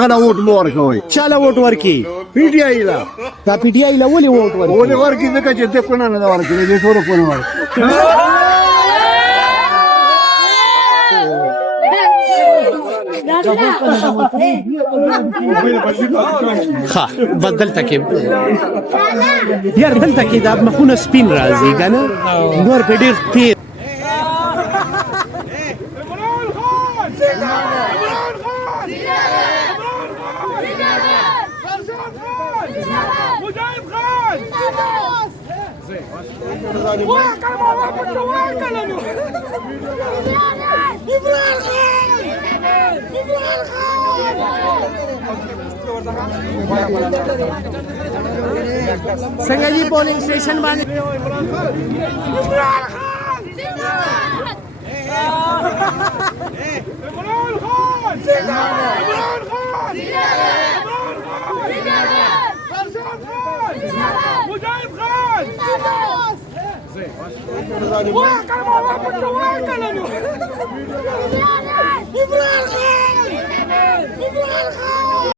वोट ورکوي چاله ووټ ورکي پی ټی آی لا دا پی ټی آی له ولې ووټ ورکي ولې ورکي ځکه چې د کونه نه ورکي د ټولو کونه ورکي ښه بس دلته کې یار دلته کې دا مخونه سپین راځي که نه نور پې ډېر تېز څنګه جی پولنګ سټیشن باندې عمران خان